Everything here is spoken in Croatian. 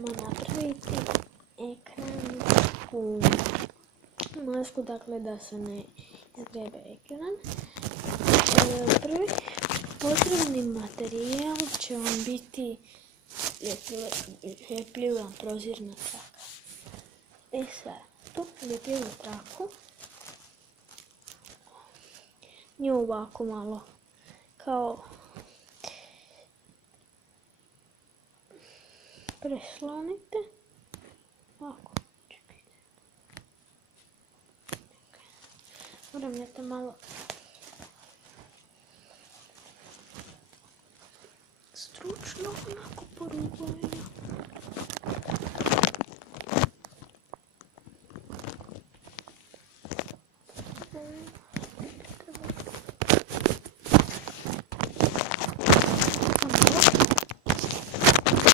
ćemo napraviti ekransku masku, dakle da se ne izgrebe ekran. Prvi potrebni materijal će vam biti ljepljiva prozirna traka. Sad, tu ljepljivu traku nju ovako malo kao preslonite. Ovako, čekajte. Moram ja to malo stručno onako porubati.